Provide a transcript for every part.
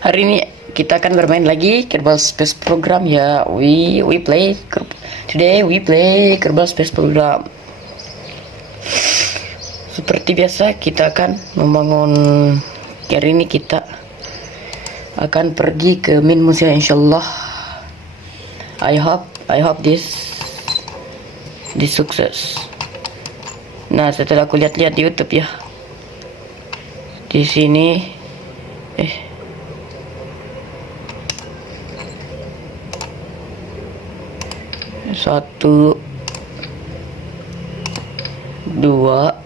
Hari ini kita akan bermain lagi Kerbal Space Program ya. Today we play Kerbal Space Program. Seperti biasa kita akan membangun. Hari ini kita akan pergi ke main museum insyaallah. I hope this sukses. Nah, setelah aku lihat-lihat di YouTube ya. Di sini satu, dua,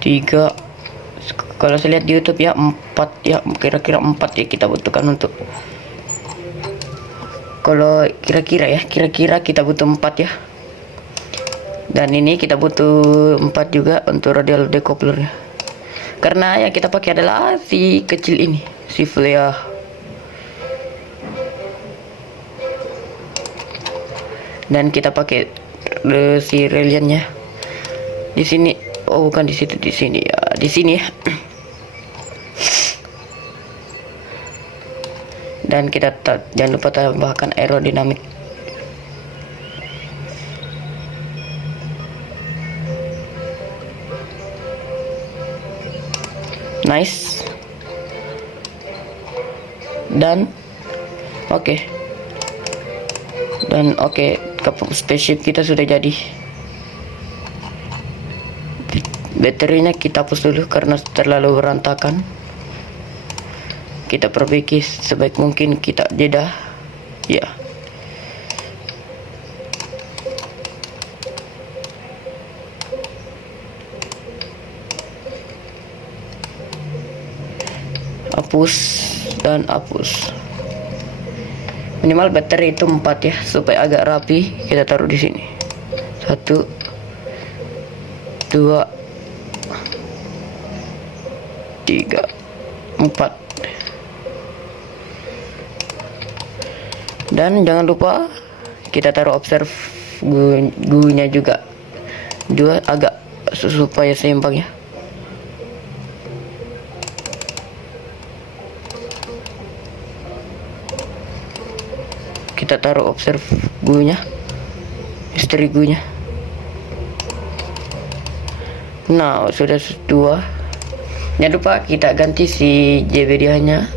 tiga. Kalau saya lihat di YouTube ya 4 ya, kira-kira 4 ya kita butuhkan untuk. Kalau kira-kira kita butuh 4 ya. Dan ini kita butuh 4 juga untuk radial decoupler ya. Karena yang kita pakai adalah si kecil ini, si flare. Dan kita pakai si reliannya di sini. Oh, bukan di situ, di sini ya, di sini ya. Dan kita jangan lupa tambahkan aerodinamik. Nice. Dan oke. Spaceship kita sudah jadi. Baterinya kita hapus dulu karena terlalu berantakan. Kita perbaiki sebaik mungkin, kita jeda ya. Hapus dan hapus. Minimal baterai itu 4 ya, supaya agak rapi. Kita taruh di sini. 1, 2, 3, 4. Dan jangan lupa kita taruh observe gunya juga. Dua agak supaya seimbang ya. Kita taruh observe gunya, istri gunya. Nah, sudah 2. Jangan lupa kita ganti si JBD nya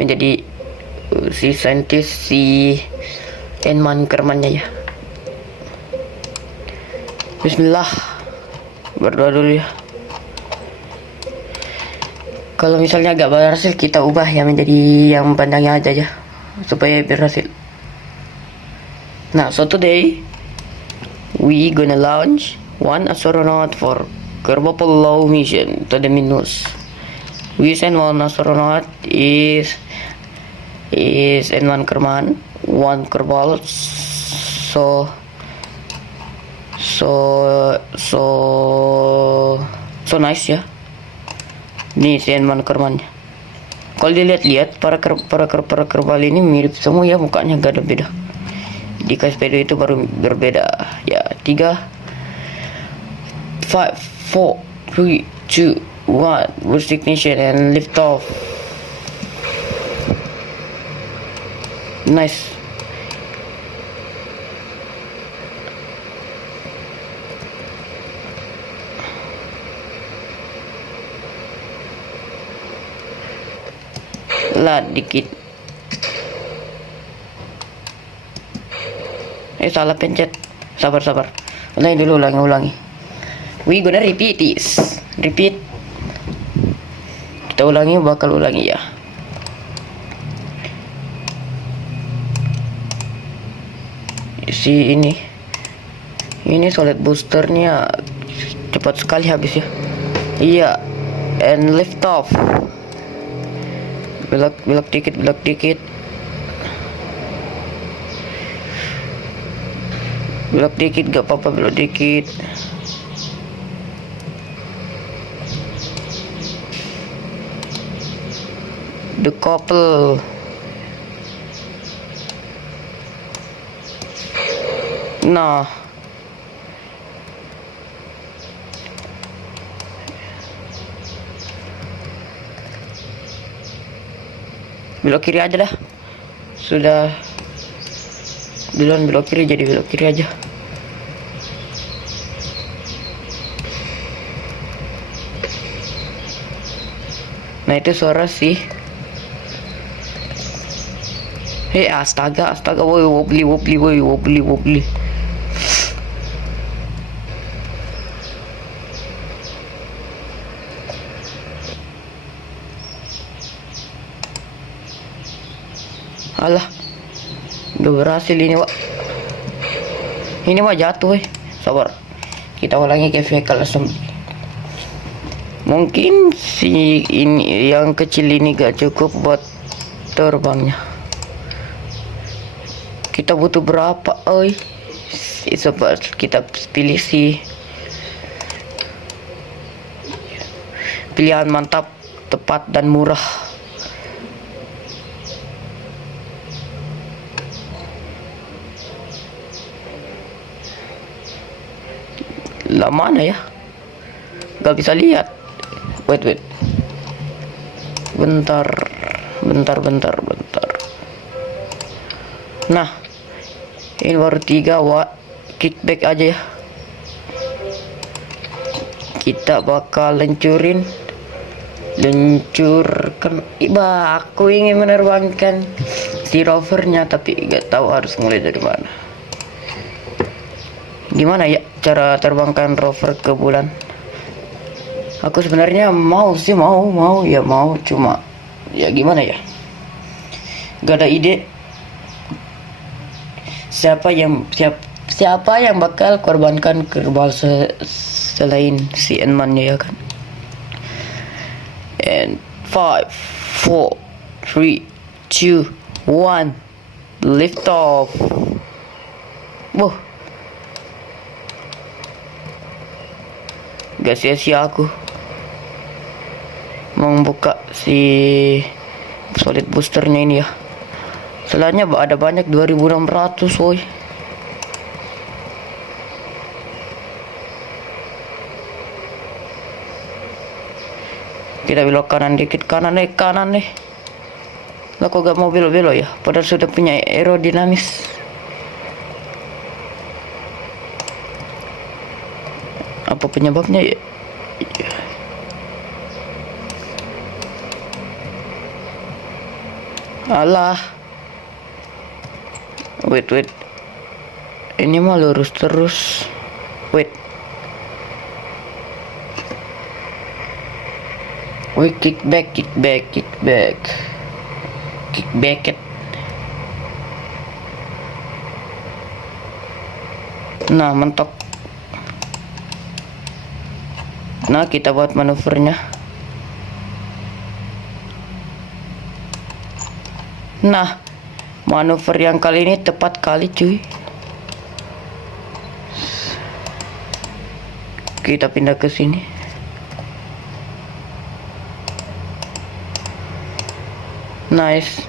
menjadi si saintis, si Enman Kermannya ya. Bismillah, berdoa dulu ya. Kalau misalnya agak berhasil, kita ubah ya menjadi yang pandangnya aja ya, supaya berhasil. Nah, so today we gonna launch one astronaut for Kerbal mission to the Minus. We send one astronaut is N1 Kerman, 1 Kerbal. So nice ya. Nih si N1 Kerman. Kalau dilihat-lihat para kerbal ini mirip semua ya, mukanya gak ada beda. Di Caspedo itu baru berbeda ya. 3, 5, 4, 3, 2, 1. Boost ignition and lift off. Nice. Lah dikit. Salah pencet. Sabar. Ulangi. We gonna repeat this. Repeat. Kita bakal ulangi ya. Si ini solid boosternya cepat sekali habis ya. Iya. And lift off. Belok dikit. Belok dikit gak apa-apa, belok dikit. Decouple. Nah, Belok kiri aja dah. Sudah duluan belok kiri, jadi belok kiri aja. Nah itu suara sih. Hei astaga, woi wobbly. Alah, udah berhasil ini Wak. Ini mah jatuh sabar. Kita ulangi ke vehicle assembly. Mungkin si ini yang kecil ini gak cukup buat terbangnya. Kita butuh berapa coba kita pilih si pilihan mantap, tepat dan murah. Lah mana ya? Gak bisa lihat. Wait. Bentar. Nah, ini baru 3 watt. Kickback aja ya. Kita bakal luncurkan. Aku ingin menerbangkan si rovernya, tapi gak tahu harus mulai dari mana. Gimana ya cara terbangkan rover ke bulan? Aku sebenarnya mau, cuma ya gimana ya? Gak ada ide. Siapa yang bakal korbankan kerbau selain si Enman ya kan? And 5, 4, 3, 2, 1, lift off. Wah, gak sia-sia aku membuka si solid boosternya ini ya. Setelahnya ada banyak 2600 woi. Kita belok kanan dikit, kanan nih. Lah kok gak mau belok-belok ya, padahal sudah punya aerodinamis. Apa penyebabnya ya? Alah. Wait. Ini mah lurus terus. Wait, kickback it. Nah, mentok. Nah, kita buat manuvernya. Nah, manuver yang kali ini tepat kali cuy. Kita pindah ke sini. Nice.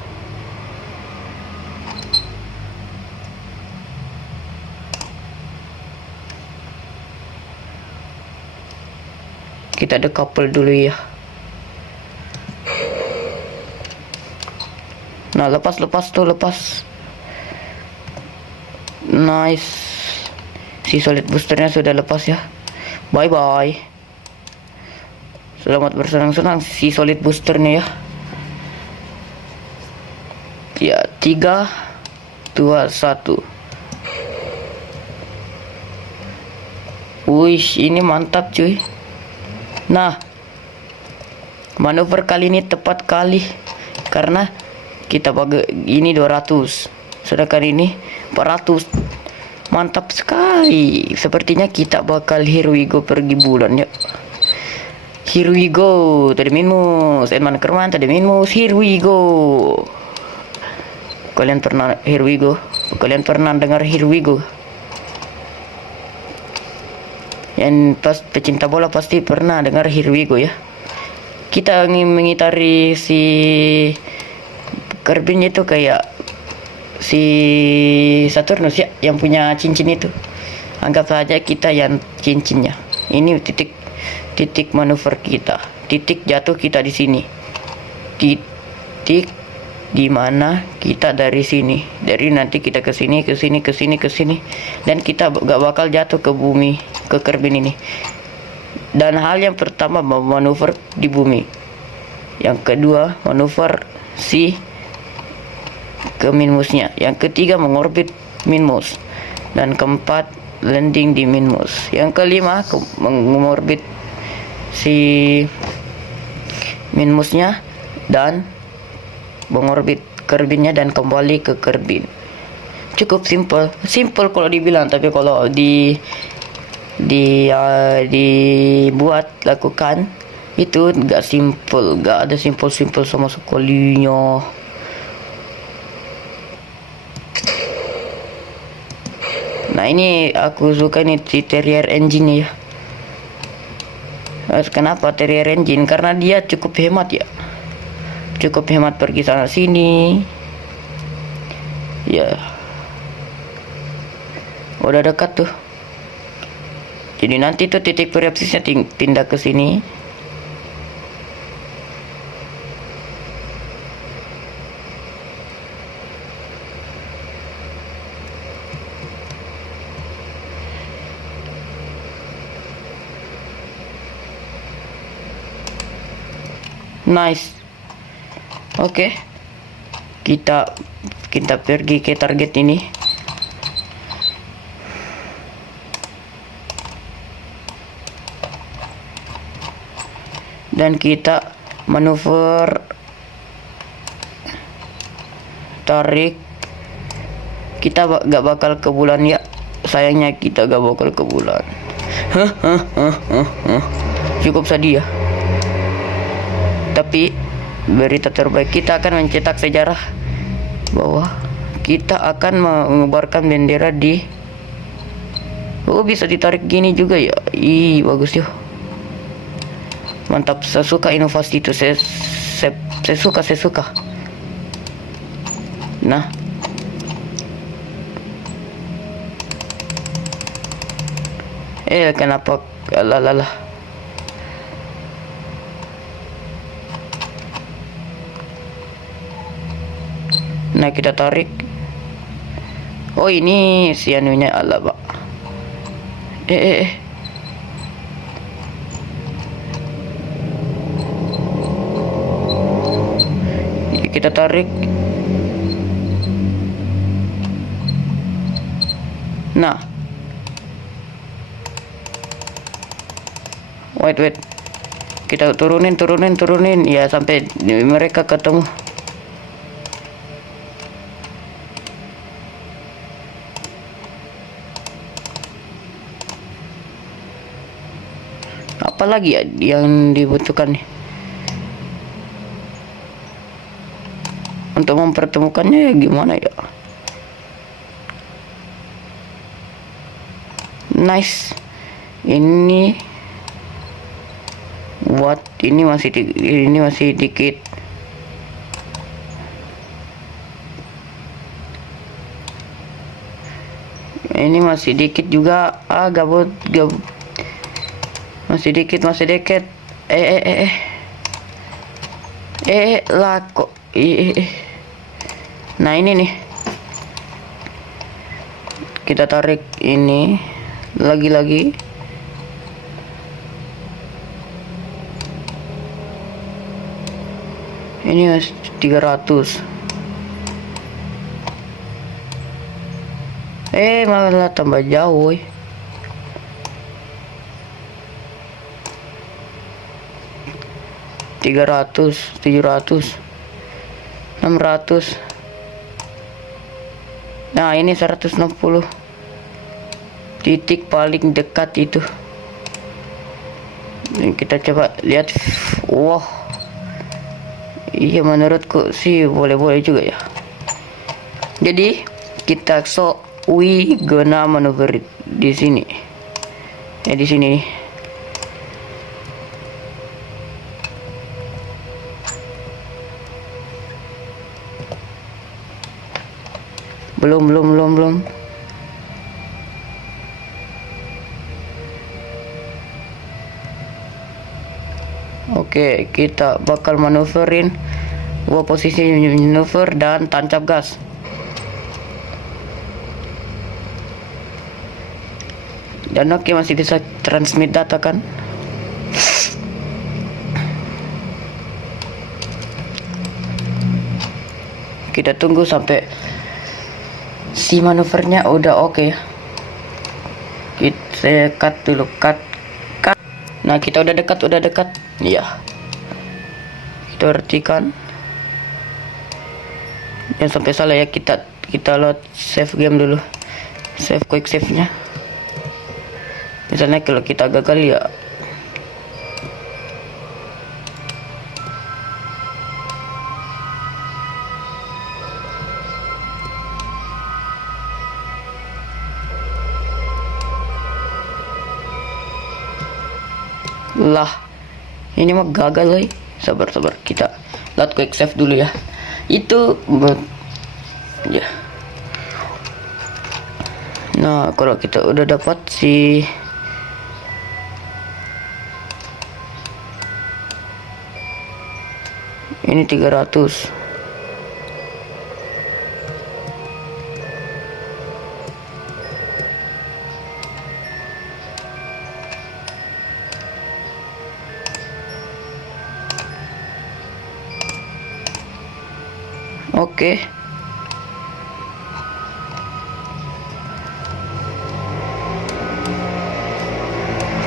Kita decouple dulu ya. Nah, lepas. Nice. Si solid boosternya sudah lepas ya. Bye bye. Selamat bersenang-senang si solid boosternya ya. Ya, 3, 2, 1. Wih, ini mantap cuy. Nah, manuver kali ini tepat kali karena kita pakai ini 200, sedangkan ini 400. Mantap sekali. Sepertinya kita bakal here we go pergi bulan ya. Here we go. Tadi minus Edman Kerman, tadi minus. Here we go. Kalian pernah here we go? Kalian pernah dengar here we go? Yang pas pecinta bola pasti pernah dengar here we go ya. Kita ingin mengitari si Kerbin itu kayak si Saturnus ya, yang punya cincin itu. Anggap saja kita yang cincinnya. Ini titik manuver kita. Titik jatuh kita di sini. Titik gimana kita dari sini, dari nanti kita ke sini, dan kita gak bakal jatuh ke bumi, ke kerbin ini. Dan hal yang pertama, manuver di bumi. Yang kedua, manuver si ke Minmusnya. Yang ketiga, mengorbit Minmus. Dan keempat, landing di Minmus. Yang kelima, mengorbit si Minmusnya dan mengorbit kerbinnya dan kembali ke kerbin. Cukup simple kalau dibilang, tapi kalau dibuat lakukan itu gak simple, gak ada simple sama sekalinya. Nah, ini aku suka nih si Terrier engine ya. Kenapa Terrier engine? Karena dia cukup hemat ya. Cukup hemat pergi sana sini. Ya. Udah dekat tuh. Jadi nanti tuh titik periapsisnya pindah ke sini. Nice. Oke. Kita pergi ke target ini. Dan kita manuver tarik. Kita gak bakal ke bulan ya. Sayangnya kita gak bakal ke bulan. Cukup sedih ya. Tapi berita terbaik, kita akan mencetak sejarah bahwa kita akan mengibarkan bendera di. Oh, bisa ditarik gini juga ya. Ih, bagus ya. Mantap, saya suka inovasi itu. Saya suka. Nah, kenapa lalah. Nah, kita tarik. Oh, ini si anunya ala, Pak. Kita tarik. Nah, wait, kita turunin ya sampai mereka ketemu. Apalagi ya yang dibutuhkan nih untuk mempertemukannya, ya gimana ya. Nice. Ini masih dikit. Ini masih dikit juga. Gabut. Masih dikit. Lah kok. Nah, ini nih. Kita tarik ini lagi. Ini 300. Malah tambah jauh, woy. $300, $700, $600. Nah, ini 160. Titik paling dekat itu. Kita coba lihat. Wah. Iya, menurutku sih boleh juga ya. Jadi kita we gonna maneuver di sini. Di sini nih. Belum. Oke, kita bakal manuverin Ubah posisi maneuver dan tancap gas. Dan oke, masih bisa transmit data kan. Kita tunggu sampai si manuvernya udah oke. Kita cut dulu, cut. Nah, kita udah dekat. Iya. Kita artikan. Jangan sampai salah ya, kita load save game dulu. Save quick save-nya. Misalnya kalau kita gagal ya lah, ini mah gagal loh. Sabar, kita load quick save dulu ya. Itu ya. Nah, kalau kita udah dapat si ini 300. Oke.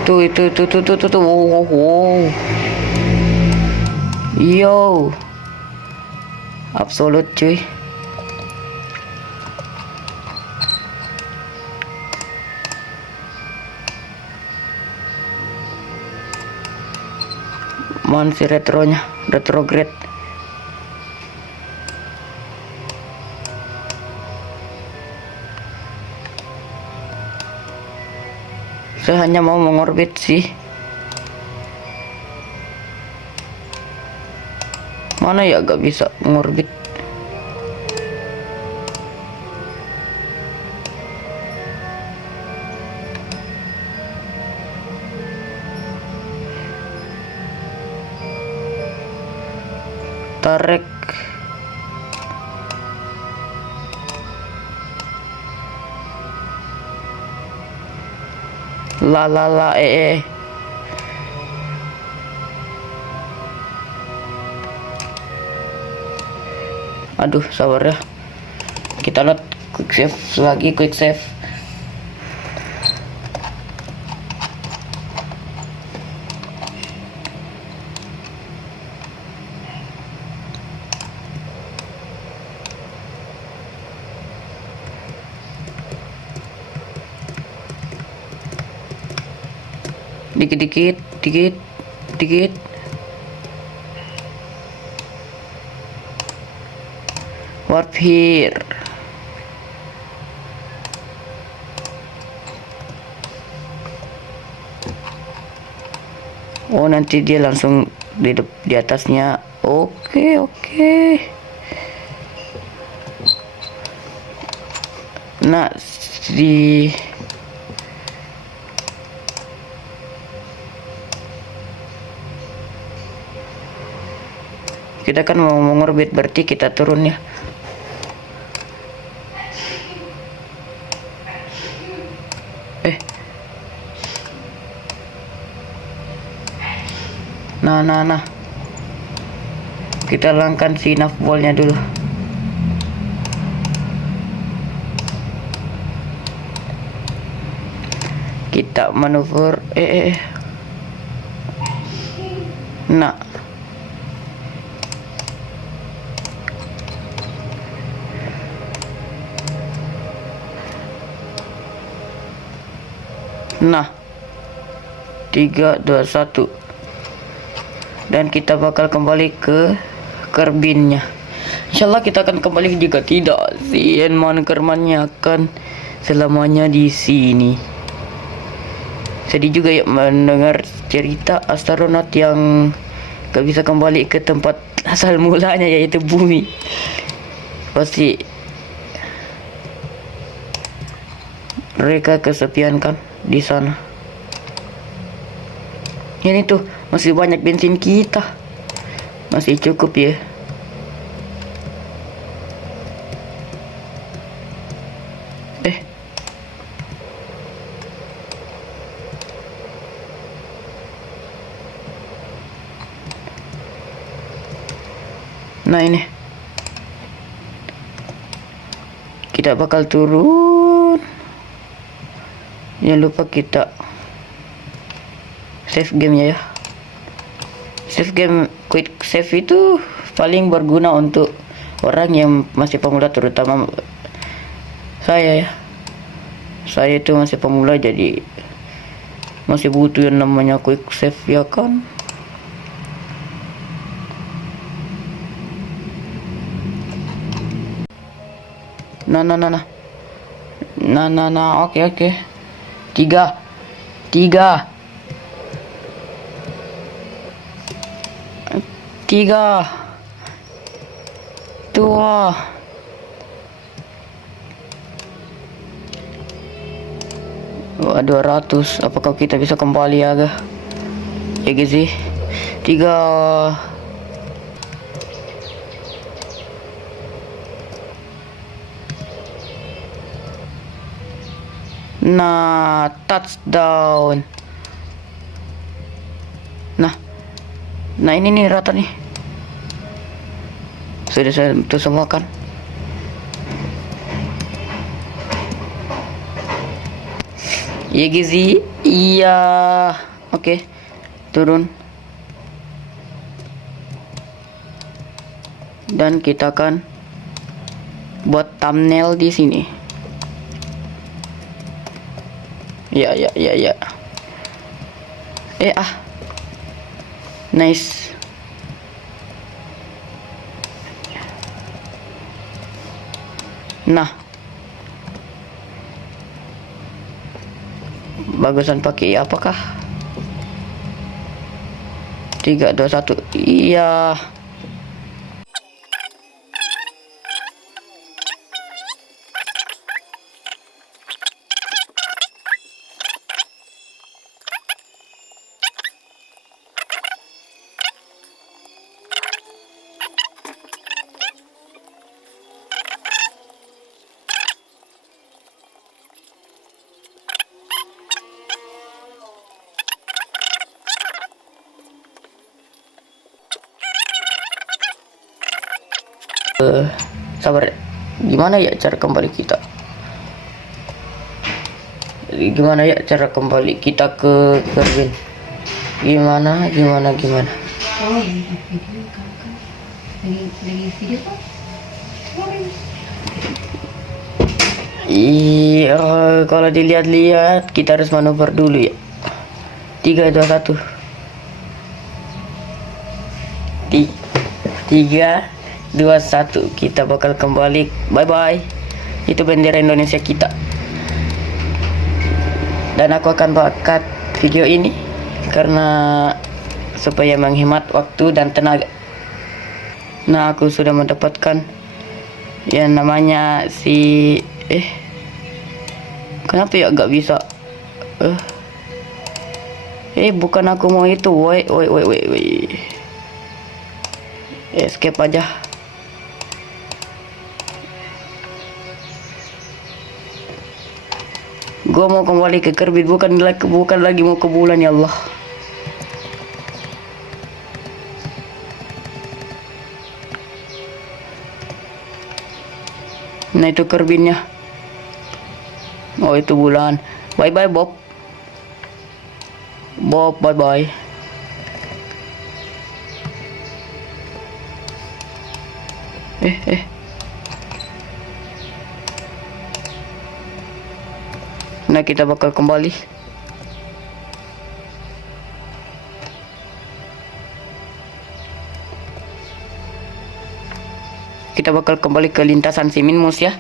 Tuh. Wow. Yo. Absolut cuy. Man si retrograde. Saya hanya mau mengorbit sih. Mana ya gak bisa mengorbit. Tarik. La. Aduh, sabar ya. Kita lihat quick save. Dikit. Warp here. Oh, nanti dia langsung di atasnya. Oke. Nah, kita kan mau mengorbit, berarti kita turun ya. Nah. Kita langkan si navballnya dulu. Kita manuver. Nah. Nah, 3, 2, 1. Dan kita bakal kembali ke kerbinnya. Insyaallah kita akan kembali. Jika tidak, si Enman Kermannya akan selamanya di sini. Sedih juga ya mendengar cerita astronot yang gak bisa kembali ke tempat asal mulanya, yaitu bumi. Pasti mereka kesepian kan di sana. Ini tuh masih banyak bensin kita, masih cukup ya. Nah ini, kita bakal turun. Jangan lupa kita save game ya. Save game, quick save itu paling berguna untuk orang yang masih pemula, terutama saya ya. Saya itu masih pemula, jadi masih butuh yang namanya quick save ya kan. Nah, oke. Tiga, dua, wah, 200. Apakah kita bisa kembali agak? Ya gitu sih. 3. Nah, touchdown. Nah ini nih rata nih. Sudah saya itu semua kan. Iya Gizi. Iya. Oke. Turun. Dan kita akan buat thumbnail di sini. Ya. Nice. Nah, bagusan pakai apakah? 3, 2, 1. Iya. Sabar, gimana ya cara kembali kita? Gimana ya cara kembali kita ke Kerbin? Gimana? Oh, lagi video kan lagi video kan? Iya, kalau dilihat-lihat kita harus manuver dulu ya. 3, 2, 1. 3, 2, 1. Kita bakal kembali. Bye bye. Itu bendera Indonesia kita. Dan aku akan bakat video ini karena supaya menghemat waktu dan tenaga. Nah, aku sudah mendapatkan yang namanya si kenapa ya gak bisa? Bukan aku mau itu. Woi. Escape aja. Gua mau kembali ke Kerbin, bukan lagi mau ke bulan, ya Allah. Nah itu Kerbinnya. Oh itu bulan. Bye bye Bob. Bye bye. Nah kita bakal kembali. Kita bakal kembali ke lintasan Siminmus ya.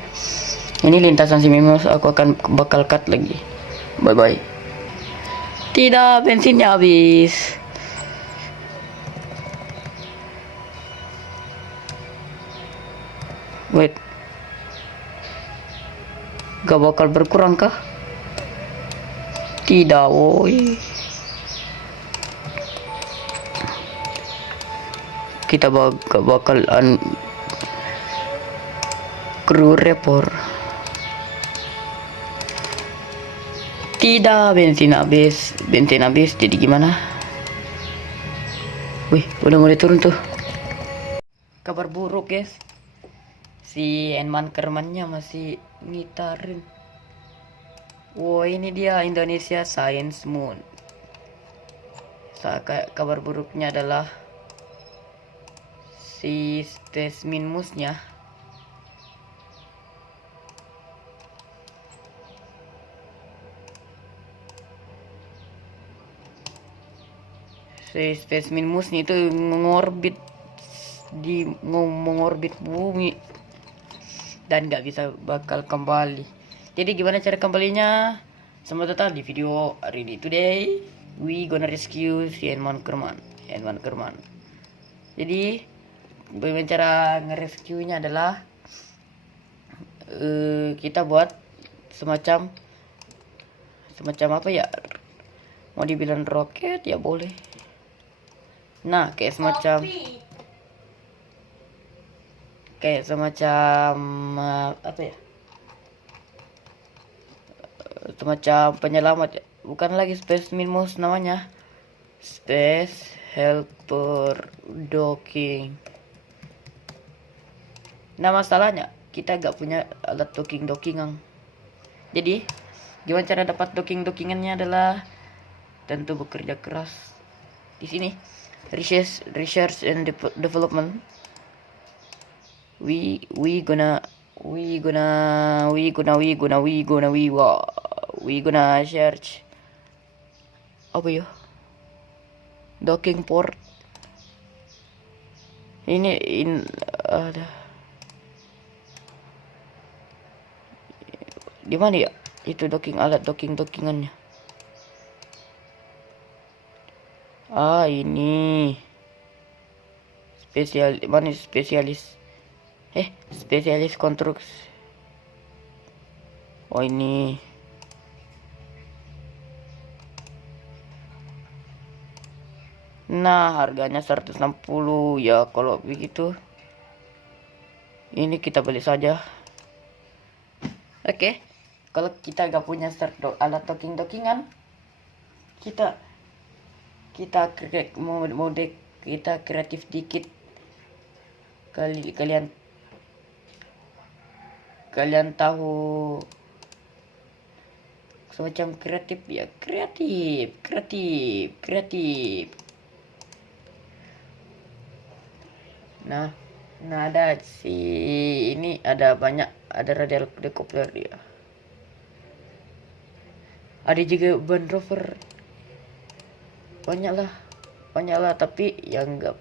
Ini lintasan Siminmus, aku akan bakal cut lagi. Bye bye. Tidak, bensinnya habis. Wait. Gak bakal berkurang kah? Tidak, woi. Kita bakal crew report. Tidak, bensin habis. Jadi gimana? Wih, udah mulai turun tuh. kabar buruk guys. Si Enman Kermannya masih ngitarin. Wow, ini dia Indonesia Science Moon. Kabar buruknya adalah si Space Minmusnya itu mengorbit bumi dan nggak bisa bakal kembali. Jadi gimana cara kembalinya? Selamat datang di video hari ini. Today we gonna rescue si Enman Kerman. Jadi bagaimana cara nge-rescue-nya adalah kita buat semacam apa ya? Mau dibilang roket ya boleh. Nah, kayak semacam apa ya? Semacam penyelamat ya. Bukan lagi Space Minmus namanya. Space Helper Docking. Nah, masalahnya kita gak punya alat dockingan. Jadi gimana cara dapat dockingannya adalah tentu bekerja keras. Di sini research and development. We gonna search apa ya, docking port. Ini ada di mana ya itu alat dockingannya. Ini spesialis konstruksi. Oh, ini nah harganya 160 ya. Kalau begitu ini kita beli saja. Oke. Kalau kita gak punya alat dockingan, kita kreatif dikit. Kalian tahu semacam kreatif ya, kreatif. Nah ada ini ada radial helikopter dia. Ada juga ban rover. Banyak lah, tapi yang gak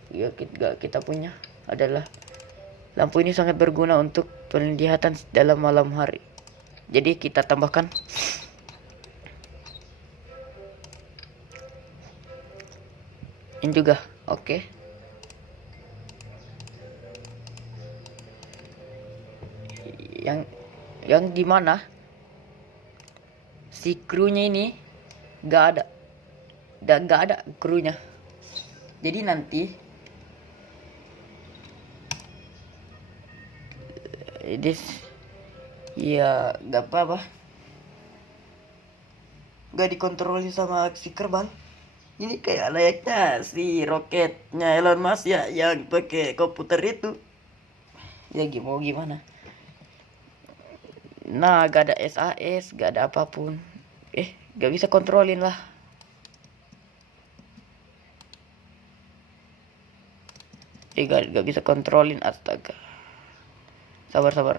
kita punya adalah lampu. Ini sangat berguna untuk penglihatan dalam malam hari. Jadi kita tambahkan ini juga. Oke. Yang dimana si krunya ini gak ada krunya. Jadi nanti ya gak apa-apa, gak dikontroli sama si Kerbal. Ini kayak layaknya si roketnya Elon Musk ya, yang pakai komputer itu. Ya mau gimana? Nah, gak ada SAS, gak ada apapun. Gak bisa kontrolin lah. Gak bisa kontrolin, astaga. Sabar.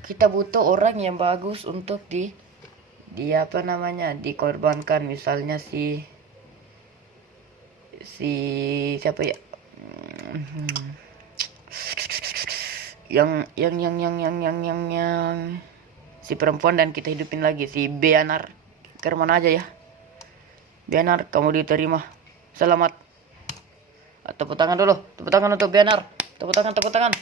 Kita butuh orang yang bagus untuk dikorbankan. Misalnya si siapa ya? Yang si perempuan, dan kita hidupin lagi si Beanar Kerman aja ya. Beanar, kamu diterima. Selamat. Tepuk tangan dulu. Tepuk tangan untuk Beanar. Tepuk tangan.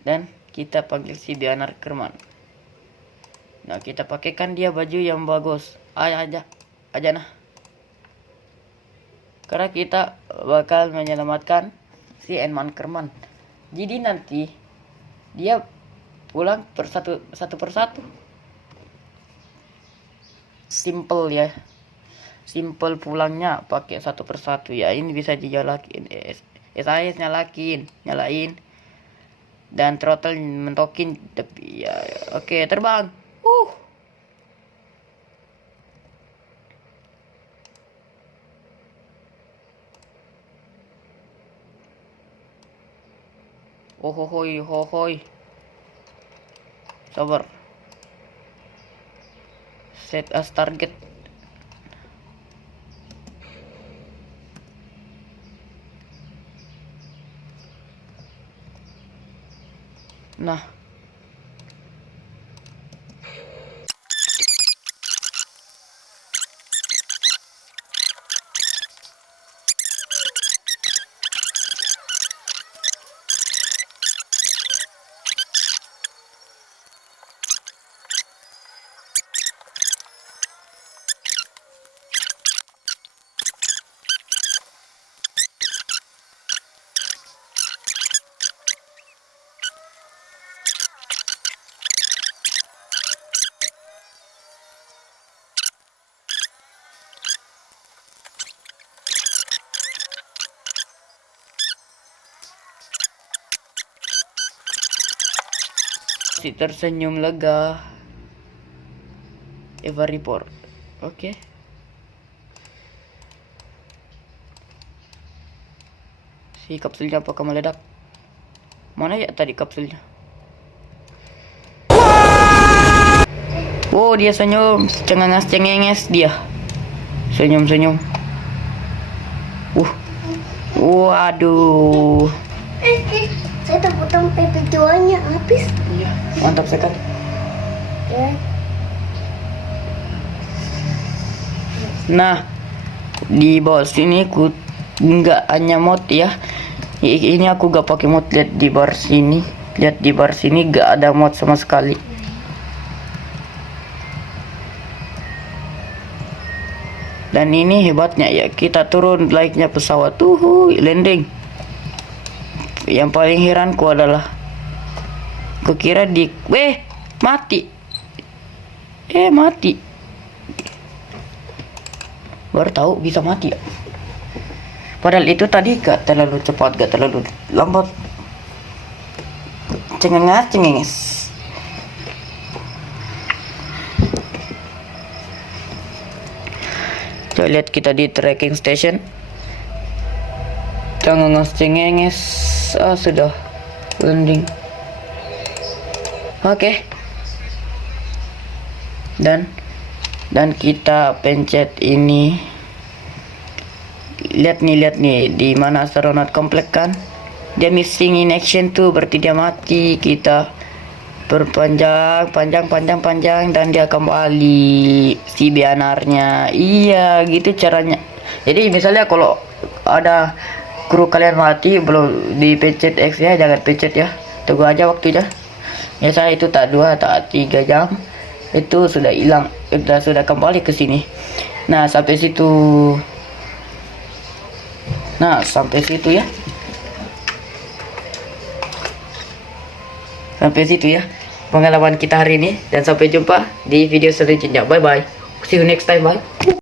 Dan kita panggil si Beanar Kerman. Nah, kita pakaikan dia baju yang bagus. Aja nah. Karena kita bakal menyelamatkan si Enman Kerman. Jadi nanti dia pulang satu persatu. Simple ya. simple pulangnya pakai satu persatu ya. Ini bisa dijalakin, SIS nyalain dan throttle mentokin, tapi ya oke, terbang. Oh hohoi, sabar. Set as target. Nah, si tersenyum lega. Eva report. Oke. Si kapsulnya apakah meledak? Mana ya tadi kapsulnya? Oh, dia senyum, cengenges dia. Senyum. Waduh. Saya terpotong PP2-nya habis. Iya, mantap sekali. Ya. Nah, di bawah sini ku nggak hanya mod ya. Ini aku gak pakai mod. Lihat di bar sini gak ada mod sama sekali. Dan ini hebatnya ya, kita turun layaknya pesawat landing. Yang paling heranku adalah kukira mati. Mati. Baru tahu bisa mati ya. Padahal itu tadi gak terlalu cepat, gak terlalu lambat. Cengenges. Coba lihat kita di tracking station. Cengenges. Sudah landing. Oke. Dan kita pencet ini. Lihat nih di mana astronot komplek kan? Dia missing in action tuh, berarti dia mati. Kita perpanjang dan dia kembali si bianarnya. Iya, gitu caranya. Jadi misalnya kalau ada kru kalian mati belum dipencet X ya, jangan pencet ya. Tunggu aja waktunya. Ya saya itu tak 2 tak 3 jam itu sudah hilang, sudah kembali ke sini. Nah, sampai situ ya. Sampai situ ya pengalaman kita hari ini, dan sampai jumpa di video selanjutnya. Bye bye. See you next time. Bye.